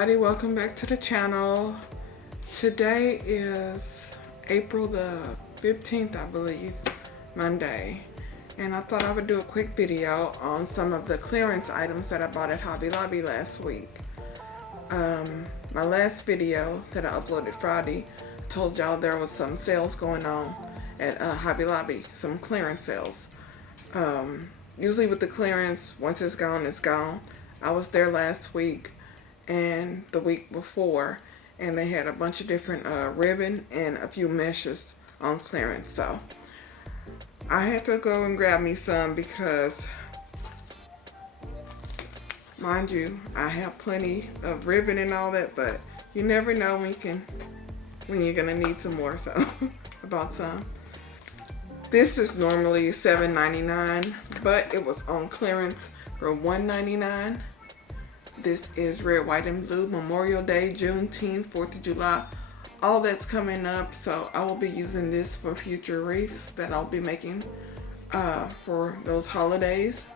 everybody, welcome back to the channel. Today is April the 15th, I believe, Monday, and I thought I would do a quick video on some of the clearance items that I bought at Hobby Lobby last week. My last video that I uploaded Friday, I told y'all there was some sales going on at Hobby Lobby, some clearance sales. Usually with the clearance, once it's gone, it's gone. I was there last week and the week before, and they had a bunch of different ribbon and a few meshes on clearance. So I had to go and grab me some because, mind you, I have plenty of ribbon and all that, but you never know when you're gonna need some more. So I bought some. This is normally $7.99, but it was on clearance for $1.99. This is red, white, and blue, Memorial Day, Juneteenth, 4th of July. All that's coming up, so I will be using this for future wreaths that I'll be making for those holidays.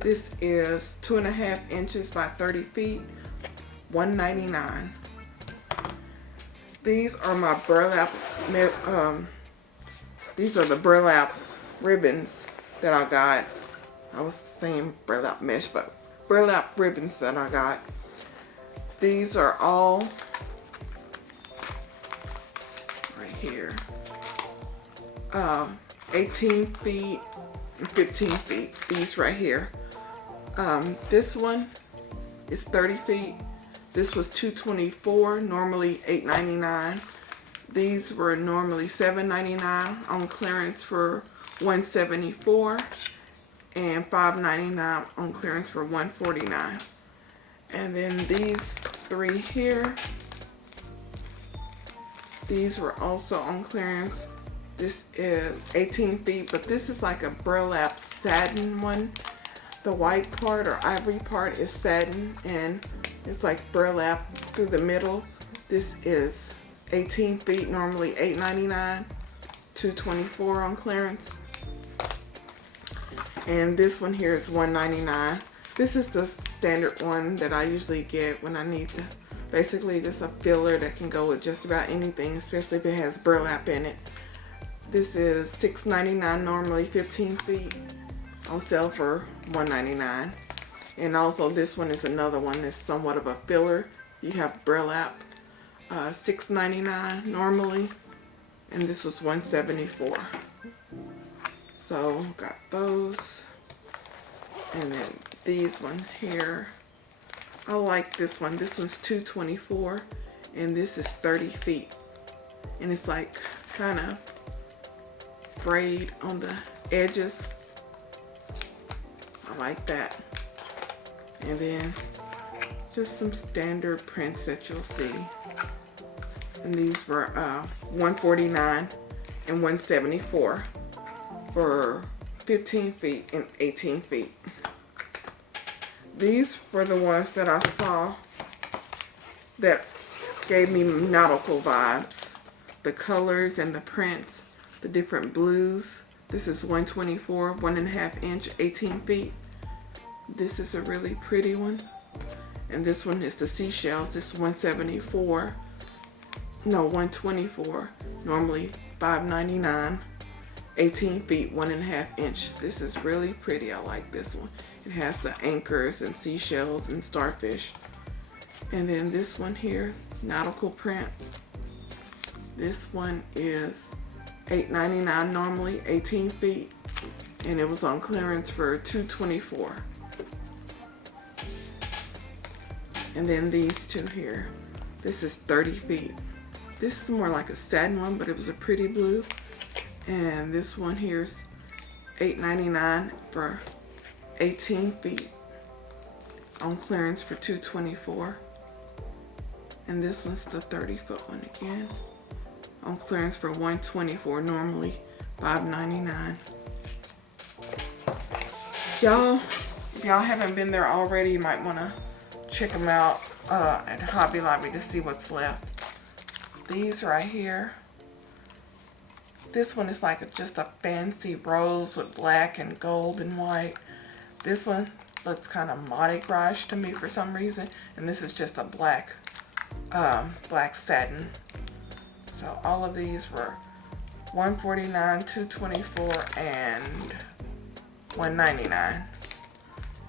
This is 2.5 inches by 30 feet, $1.99. These are my burlap. These are the burlap ribbons that I got. I was saying burlap mesh, but burlap ribbons that I got. These are all right here. 18 feet and 15 feet. These right here. This one is 30 feet. This was $2.24, normally $8.99. These were normally $7.99 on clearance for $1.74 and $5.99 on clearance for $1.49. And then these three here, these were also on clearance. This is 18 feet, but this is like a burlap satin one. The white part or ivory part is satin, and it's like burlap through the middle. This is 18 feet, normally $8.99, $2.24 on clearance. And this one here is $1.99. This is the standard one that I usually get when I need to, basically just a filler that can go with just about anything, especially if it has burlap in it. This is $6.99, normally 15 feet, on sale for $1.99. And also this one is another one that's somewhat of a filler. You have burlap. $6.99 normally, and this was $1.74. So got those, and then these one here. I like this one. This one's $2.24, and this is 30 feet, and it's like kind of frayed on the edges. I like that. And then just some standard prints that you'll see. And these were $1.49 and $1.74 for 15 feet and 18 feet. These were the ones that I saw that gave me nautical vibes. The colors and the prints, the different blues. This is $1.24, 1.5 inch, 18 feet. This is a really pretty one. And this one is the seashells. This is $1.74. No, $1.24, normally $5.99, 18 feet, 1.5 inch. This is really pretty. I like this one. It has the anchors and seashells and starfish. And then this one here, nautical print. This one is $8.99, normally 18 feet, and it was on clearance for $2.24. And then these two here. This is 30 feet. This is more like a satin one, but it was a pretty blue. And this one here is $8.99 for 18 feet, on clearance for $2.24. And this one's the 30-foot one again, on clearance for $1.24, normally $5.99. Y'all, if y'all haven't been there already, you might want to check them out at Hobby Lobby to see what's left. These right here, this one is like just a fancy rose with black and gold and white. This one looks kind of Mardi Gras to me for some reason. And this is just a black satin. So all of these were $149, $224, and $199.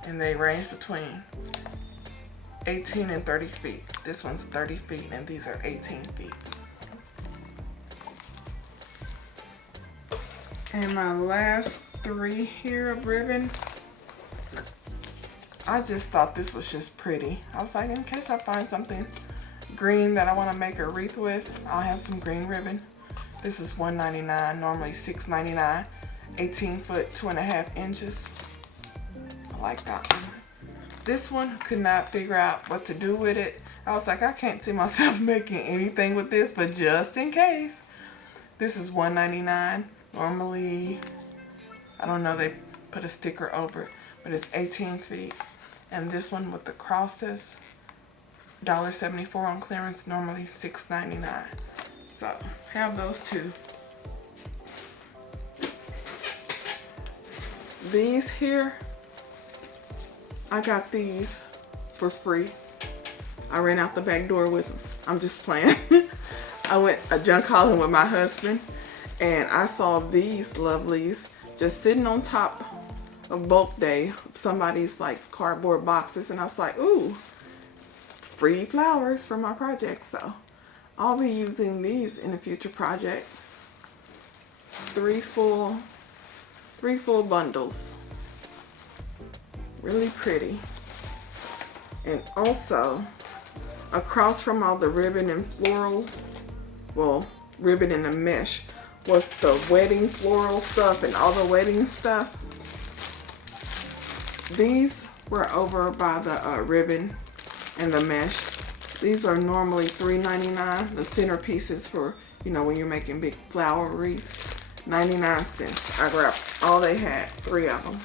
And they range between 18 and 30 feet. This one's 30 feet and these are 18 feet. And my last 3 here of ribbon, I just thought this was just pretty. I was like, in case I find something green that I want to make a wreath with, I'll have some green ribbon. This is $1.99, normally $6.99, 18 foot, 2.5 inches. I like that one. This one, could not figure out what to do with it. I was like, I can't see myself making anything with this, but just in case. This is $1.99. Normally, I don't know, they put a sticker over it, but it's 18 feet. And this one with the crosses, $1.74 on clearance, normally $6.99. So, have those two. These here, I got these for free. I ran out the back door with them. I'm just playing. I went junk hauling with my husband and I saw these lovelies just sitting on top of bulk day of somebody's like cardboard boxes, and I was like, ooh, free flowers for my project. So I'll be using these in a future project. 3 full bundles. Really pretty. And also, across from all the ribbon and floral, well, ribbon and the mesh, was the wedding floral stuff and all the wedding stuff. These were over by the ribbon and the mesh. These are normally $3.99. The center pieces for, you know, when you're making big flower wreaths, 99 cents. I grabbed all they had, 3 of them.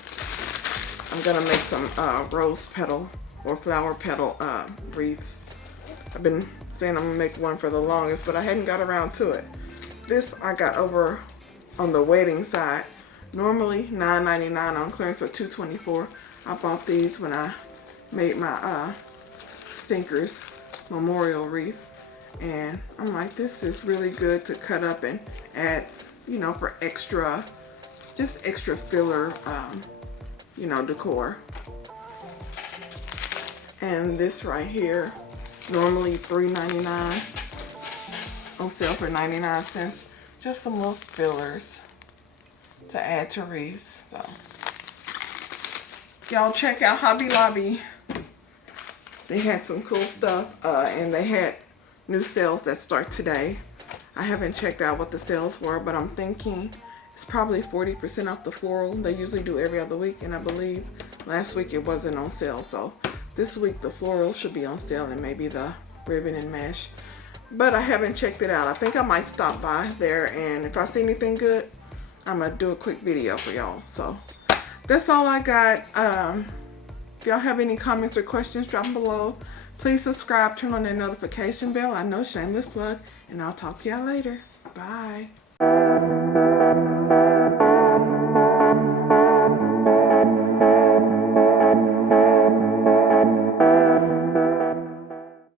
I'm gonna make some rose petal or flower petal wreaths. I've been saying I'm gonna make one for the longest, but I hadn't got around to it. This I got over on the wedding side. Normally $9.99 on clearance for $2.24. I bought these when I made my Stinkers memorial wreath. And I'm like, this is really good to cut up and add, you know, for extra, just extra filler, you know, decor. And this right here, normally $3.99, on sale for 99 cents. Just some little fillers to add to wreaths. So y'all check out Hobby Lobby. They had some cool stuff, and they had new sales that start today. I haven't checked out what the sales were, but I'm thinking it's probably 40% off the floral. They usually do every other week, and I believe last week it wasn't on sale. So this week the floral should be on sale, and maybe the ribbon and mesh. But I haven't checked it out. I think I might stop by there, and if I see anything good, I'm gonna do a quick video for y'all. So that's all I got. If y'all have any comments or questions, drop them below. Please subscribe, turn on that notification bell. I know, shameless plug, and I'll talk to y'all later. Bye.